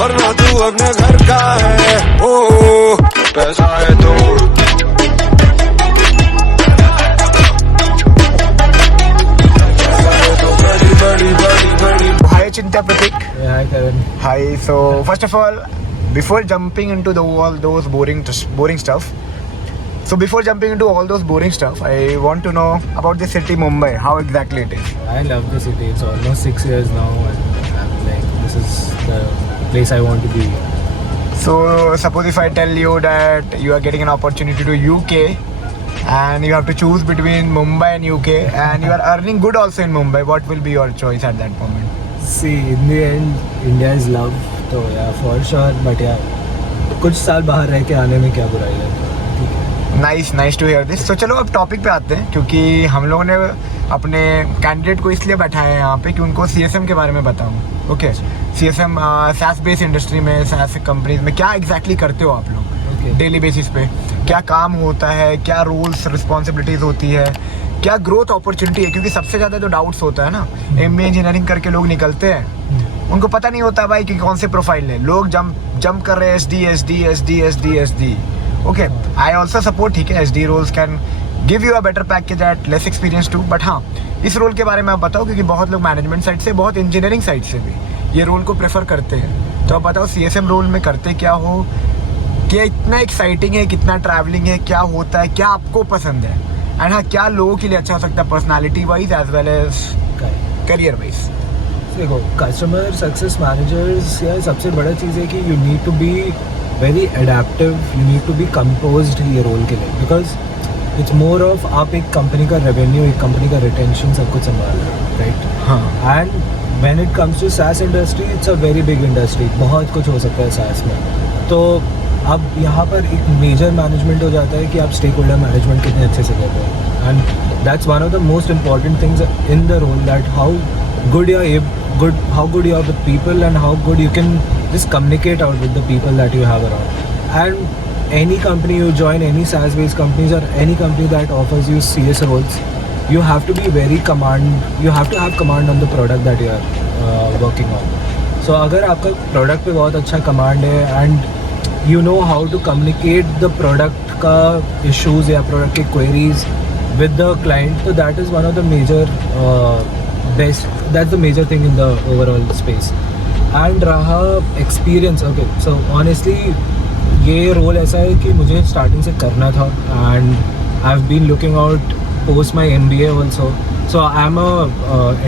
वरना तू अपने घर का है। ओ पैसा है तो Hi Chinta Pratik. Yeah, hi Kevin. Hi. So first of all, before jumping into all those boring stuff, I want to know about the city Mumbai. How exactly it is? I love the city. It's almost 6 years now, and I'm like, this is the place I want to be. So suppose if I tell you that you are getting an opportunity to UK and you have to choose between Mumbai and UK and you are earning good also in Mumbai, what will be your choice at that moment? See, in the end, India is love. So yeah, for sure. But yeah, कुछ साल बाहर रह के आने में क्या बुराई है? ठीक है. Nice to hear this. तो चलो अब टॉपिक पे आते हैं, क्योंकि हम लोगों ने अपने कैंडिडेट को इसलिए बैठाया है यहाँ पे कि उनको CSM के बारे में बताऊँ. Okay, CSM SaaS based industry में, SaaS कंपनीज में क्या एग्जैक्टली करते हो आप लोग डेली बेसिस पे? क्या काम होता है, क्या रूल्स रिस्पॉन्सिबिलिटीज़ होती है, क्या ग्रोथ अपॉर्चुनिटी है? क्योंकि सबसे ज़्यादा जो डाउट्स होता है ना, MBA इंजीनियरिंग करके लोग निकलते हैं, उनको पता नहीं होता भाई कि कौन से प्रोफाइल है. लोग जंप कर रहे हैं SD. Okay, I also support. ठीक है, SD roles can give you a better package at less experience too. But हाँ, इस रोल के बारे में आप बताओ, क्योंकि बहुत लोग मैनेजमेंट साइड से, बहुत इंजीनियरिंग साइड से भी ये रोल को प्रेफर करते हैं. तो आप बताओ CSM रोल में करते क्या हो, क्या इतना एक्साइटिंग है, कितना ट्रैवलिंग है, क्या होता है, क्या आपको पसंद है, एंड हाँ क्या लोगों के लिए अच्छा हो सकता है personality wise as well as career wise? देखो, कस्टमर सक्सेस मैनेजर्स या सबसे बड़ा चीज़ है कि you need to be very adaptive, you need to be composed ये रोल के लिए. बिकॉज इट्स मोर ऑफ आप एक कंपनी का रेवेन्यू, एक कंपनी का रिटेंशन सब कुछ संभाल रहे हो, राइट? हाँ. And when it comes to SaaS industry, it's a very big industry. बहुत कुछ हो सकता है SaaS में. तो अब यहाँ पर एक मेजर मैनेजमेंट हो जाता है कि आप स्टेक होल्डर मैनेजमेंट कितने अच्छे से करते हो. And that's one of the most important things in the role, that how good you are with people and how good you can just communicate out with the people that you have around. And any company you join, any SaaS based companies or any company that offers you CS roles, you have to be very you have to have command on the product that you are working on. So अगर आपका product पे बहुत अच्छा command है and you know how to communicate the product का issues या product के queries with the client, so that is one of the major that's the major thing in the overall space. And रहा experience, okay, so honestly ये role ऐसा है कि मुझे starting से करना था, and I've been looking out post my MBA also. So I'm a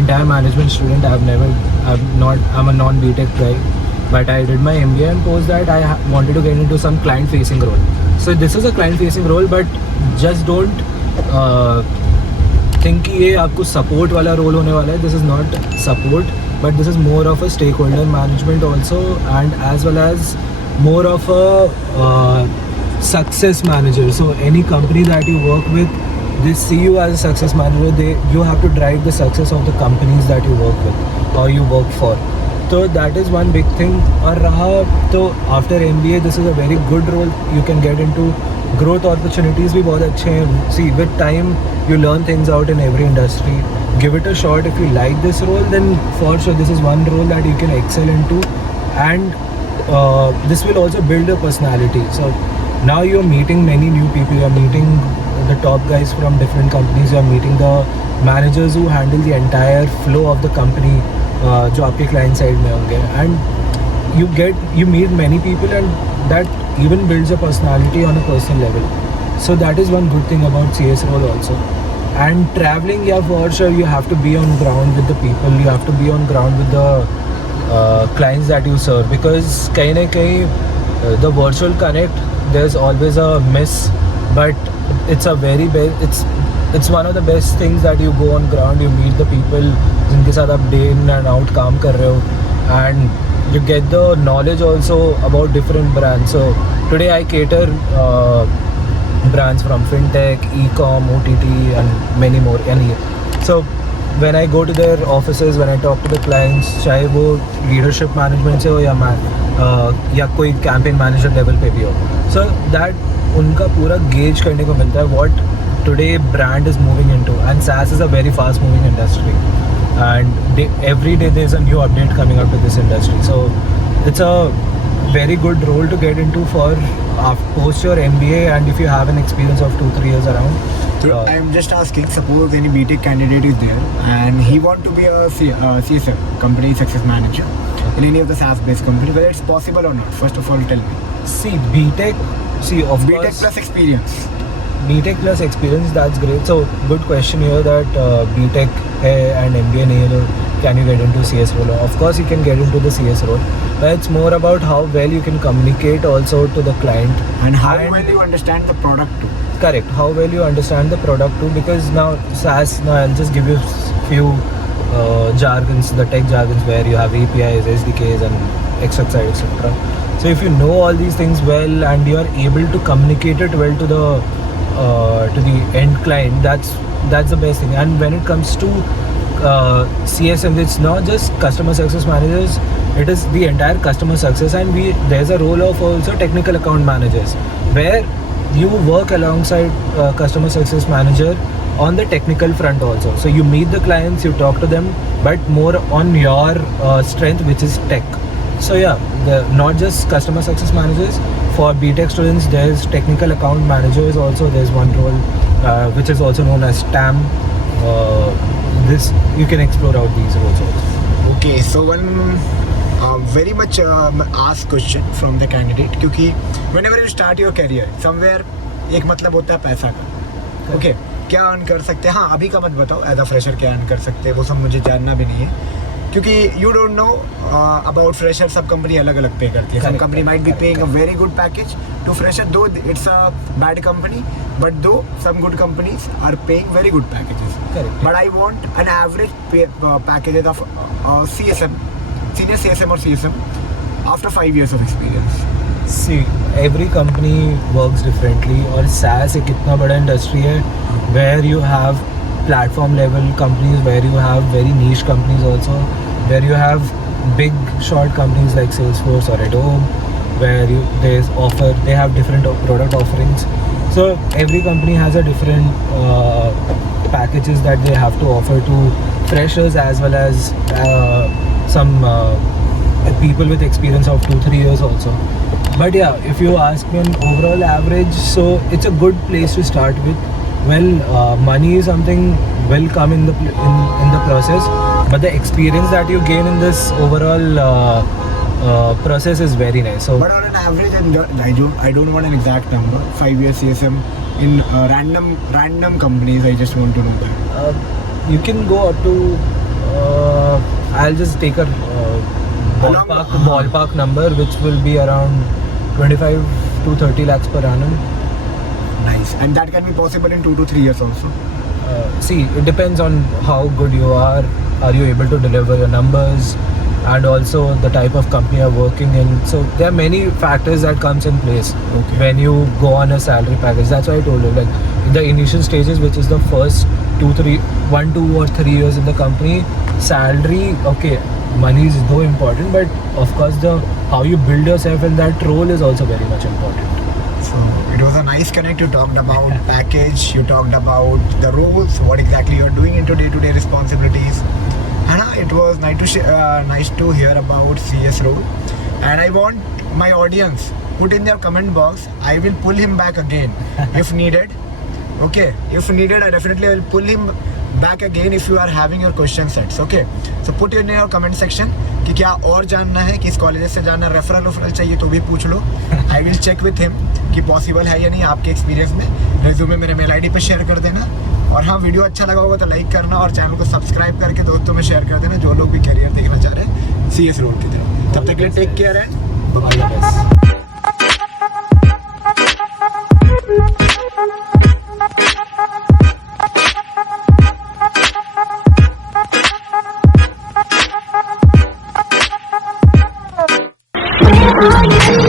entire management student. I'm a non-BTech guy, but I did my MBA, and post that I wanted to get into some client facing role. So this is a client facing role, but just don't think कि ये आपको support वाला role होने वाला है. This is not support, but this is more of a stakeholder management also, and as well as more of a success manager. So any company that you work with, they see you as a success manager. You have to drive the success of the companies that you work with or you work for. So that is one big thing. और रहा तो after MBA, this is a very good role. You can get into growth opportunities भी बहुत अच्छे हैं. See, with time you learn things out in every industry. Give it a shot. If you like this role, then for sure this is one role that you can excel into, and this will also build your personality. So now you're meeting many new people. You're meeting the top guys from different companies. You're meeting the managers who handle the entire flow of the company, जो आपके client side में होंगे, and you meet many people, and that even builds your personality on a personal level. So that is one good thing about CS role also. And traveling, yeah, for sure you have to be on ground with the people. You have to be on ground with the clients that you serve, because कहीं ना कहीं the virtual connect, there's always a miss, but it's a very it's one of the best things that you go on ground. You meet the people जिनके साथ आप day in and out काम कर रहे हो, and you get the knowledge also about different brands. So today I cater brands from fintech, e-com, OTT, and many more. So when I go to their offices, when I talk to the clients, चाहे वो leadership management से हो या कोई campaign manager level पे भी हो, so that उनका पूरा gauge करने को मिलता है what today brand is moving into. And SaaS is a very fast moving industry, and every day there's a new update coming out to this industry. So it's a very good role to get into for post your MBA, and if you have an experience of 2-3 years around. I am just asking, suppose any BTech candidate is there and he want to be a CSM, company success manager, in any of the SaaS-based company, whether it's possible or not. First of all, tell me. See, BTech, of BTech course, plus experience. BTech plus experience, that's great. So, good question here that BTech and MBA nahi hai, can you get into CS role? Of course, you can get into the CS role, but it's more about how well you can communicate also to the client. And how well you understand the product too. Correct. How well you understand the product too, because now SaaS, now I'll just give you few jargons, the tech jargons where you have APIs, SDKs and etc. etc. So if you know all these things well and you are able to communicate it well to the end client, that's the best thing. And when it comes to CSM, it's not just customer success managers, it is the entire customer success, and there's a role of also technical account managers where you work alongside customer success manager on the technical front also. So you meet the clients, you talk to them, but more on your strength, which is tech. So yeah, not just customer success managers. For BTech students, there's technical account managers also. There's one role which is also known as TAM. This you can explore out these roles also. Okay, so one very much asked question from the candidate, क्योंकि whenever you start your career somewhere एक मतलब होता है पैसा का. Okay, क्या earn कर सकते हैं? हाँ, अभी का मत बताओ एज अ फ्रेशर क्या अर्न कर सकते हैं, वो सब मुझे जानना भी नहीं है, क्योंकि you don't know about fresher. सब कंपनी अलग अलग पे करती है. Some company might be paying a very good package to fresher, though it's a bad company, but though some good companies are paying very good packages. But I want an average packages of CSM, senior CSM or CSM after 5 years of experience. See, every company works differently. और SaaS एक इतना बड़ा industry है where you have platform level companies, where you have very niche companies also, where you have big short companies like Salesforce or Adobe, where they have different product offerings. So every company has a different packages that they have to offer to freshers as well as some people with experience of 2-3 years also. But yeah, if you ask me an overall average, so it's a good place to start with. Well, money is something will come in the process, but the experience that you gain in this overall process is very nice. So, but on an average, and I don't want an exact number. 5 years CSM in random companies. I just want to know that. You can go up to. I'll just take a ballpark number, which will be around 25 to 30 lakhs per annum. Nice. And that can be possible in 2 to 3 years also. See, it depends on how good you are. Are you able to deliver your numbers? And also the type of company you're working in. So there are many factors that comes in place when you go on a salary package. That's why I told you, like in the initial stages, which is the first 1, 2 or 3 years in the company, salary, okay, money is though important, but of course how you build yourself in that role is also very much important. So it was a nice connect. You talked about package, you talked about the roles, what exactly you're doing into day-to-day responsibilities. And it was nice to hear about CS role. And I want my audience put in their comment box. I will pull him back again if needed. Okay, if needed, I definitely will pull him back again if you are having your question sets. Okay, so put in your comment section कि क्या और जानना है, किस college से जानना, referral चाहिए तो भी पूछ लो. I will check with him कि पॉसिबल है या नहीं आपके एक्सपीरियंस में. रेज्यूमे मेरे मेल आईडी पे शेयर कर देना. और हाँ, वीडियो अच्छा लगा होगा तो लाइक करना और चैनल को सब्सक्राइब करके दोस्तों में शेयर कर देना जो लोग भी करियर देखना चाह रहे हैं CS रोल की तरफ. तब तक के लिए take care and all the best. Oh, yeah.